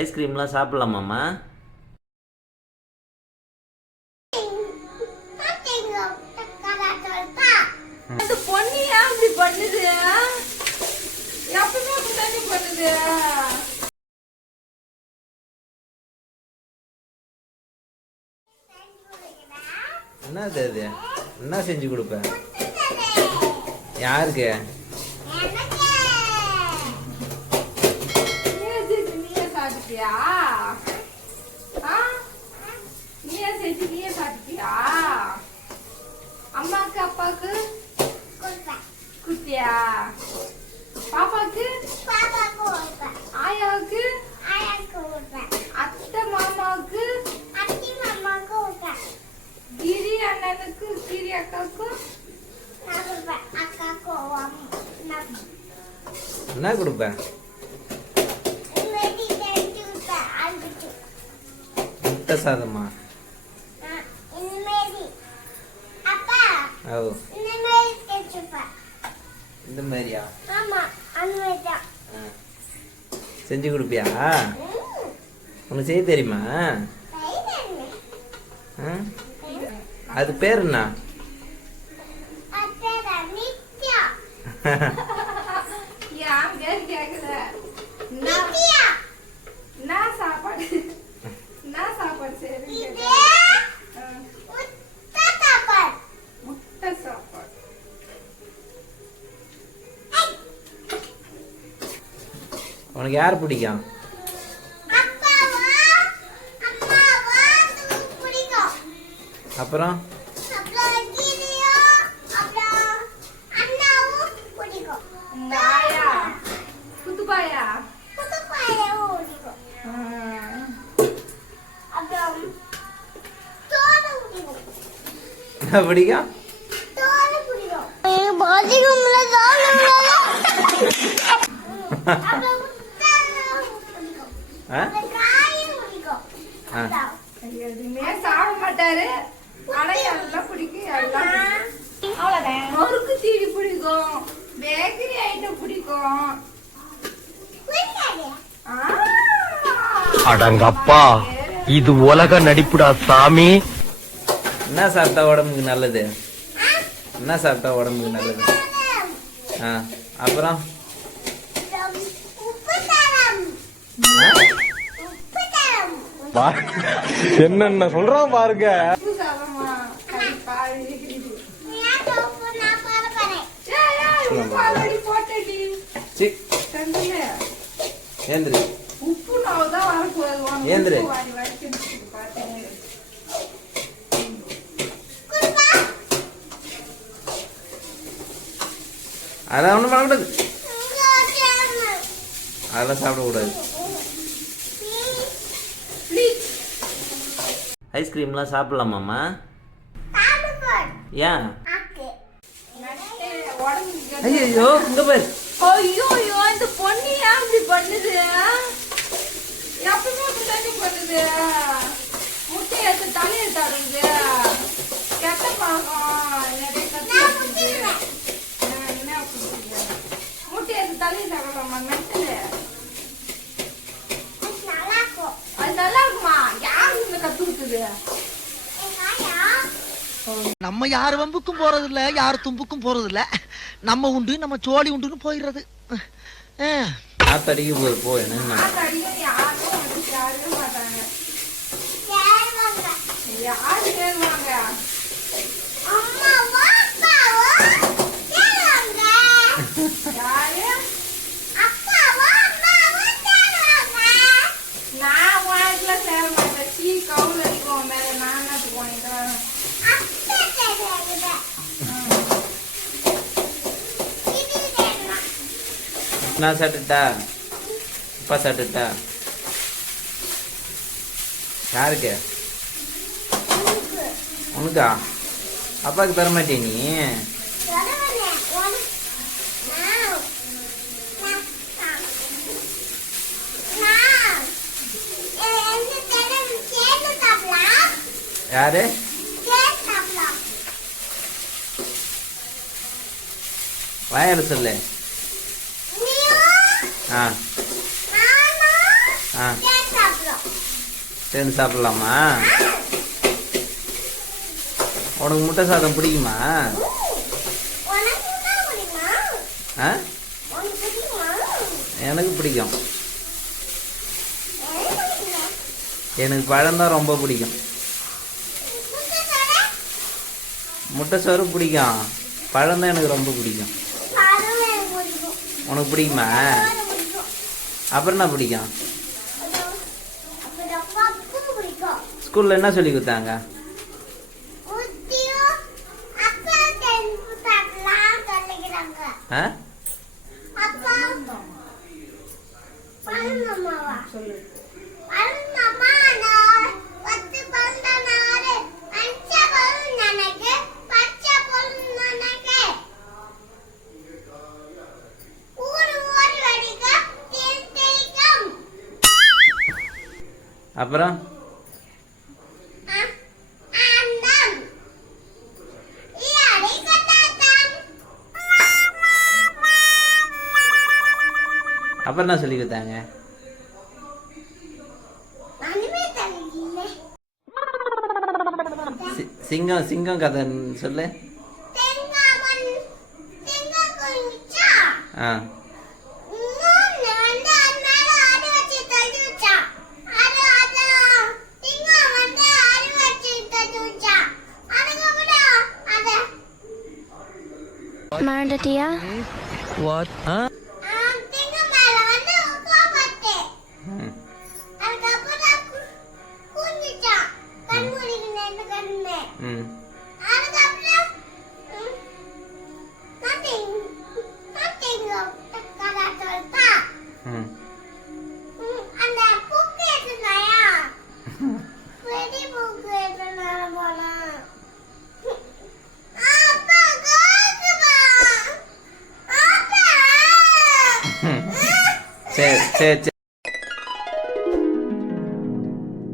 ஐஸ்கிரீம்லாம் சாப்பிட்லாமாம்மா? அது என்ன செஞ்சு கொடுப்பேன் யாருக்கு? சாப்பிட்டியா ஆ? நீயே செஞ்சு நீயே சாப்பிட்டியா? அம்மாக்கு அப்பாக்கு? குட்டியா பாப்பாக்கு? ஆயாவுக்கு? அத்தை மாமாவுக்கு? கிரி அண்ணனுக்கு கிரி அக்காவுக்கும் என்ன கொடுப்பேன்? முட்டை சாதமா? ஓ. இந்த மாதிரியா. செஞ்சு கொடுப்பியா? உனக்கு செய்ய தெரியுமா? அது பேர் என்ன? என்ன உனக்கு யார் பிடிக்கும்? அப்புறம்? பிடிக்கும்? ஆ. எதுவுமே சாப்பிட மாட்டாரு. ஆனா எல்லாம் பிடிக்கும் எல்லாம் முறுக்கு தீனி பிடிக்கும். பேக்கரி ஐட்டம் பிடிக்கும். ஆ. அடங்கப்பா. இது உலக நடிப்புடா சாமி. என்ன சாப்பிட்டா உடம்புக்கு நல்லது? என்ன சாப்பிட்டா உடம்புக்கு நல்லது? ஆ அப்புறம்? என்னென்ன சொல்றான் பாருங்க. ஏந்திரு உப்பு நான் தான் வரக்கூடாது ஏந்திரு. அதெல்லாம் ஒன்றும் பண்ணக்கூடாது. அதெல்லாம் சாப்பிடக்கூடாது. ஐஸ்கிரீம்லாம் சாப்பிட்லாமாம்மா ஏன்? ஐயோ இங்க பாரு. ஐயோ ஐயோ இந்த பொண்ணு ஏன் அப்படி பண்ணுது? எப்பவுமே அப்படித்தானே பண்ணுது? முட்டை எடுத்து தலையை தடுது நம்ம யார் வம்புக்கும் போறது இல்ல யார் தும்புக்கும் போறது இல்ல நம்ம உண்டு நம்ம சோழி உண்டுன்னு போயிடுறது. காத்தடிக்க போகுது போ என்ன யாரும் யாருமே நான் சாப்பிட்டுட்டா அப்பா சாப்பிட்டுட்டா யாருக்கு? உனக்கா? அப்பாவுக்கு தர மாட்டே நீ? யாரு? வாயில சொல்லு. ஆ. ஆ. சேர்ந்து சாப்பிடலாமா? உனக்கு முட்டை சாதம் பிடிக்குமா? ஆ? எனக்கு பிடிக்கும். எனக்கு பழம்தான் ரொம்ப பிடிக்கும். முட்டை சோறு பிடிக்கும். பழம் தான் எனக்கு ரொம்ப பிடிக்கும். உனக்கு பிடிக்குமா? அப்புறம் என்ன பிடிக்கும்? ஸ்கூலில் என்ன சொல்லி கொடுத்தாங்க? அப்பா ஆ அப்புறம்? அப்புறம் என்ன சொல்லி கொடுத்தாங்க? சிங்கம் சிங்கம் கதை சொல்லு. ஆ. Maranda tiya? What? Ha? se, se,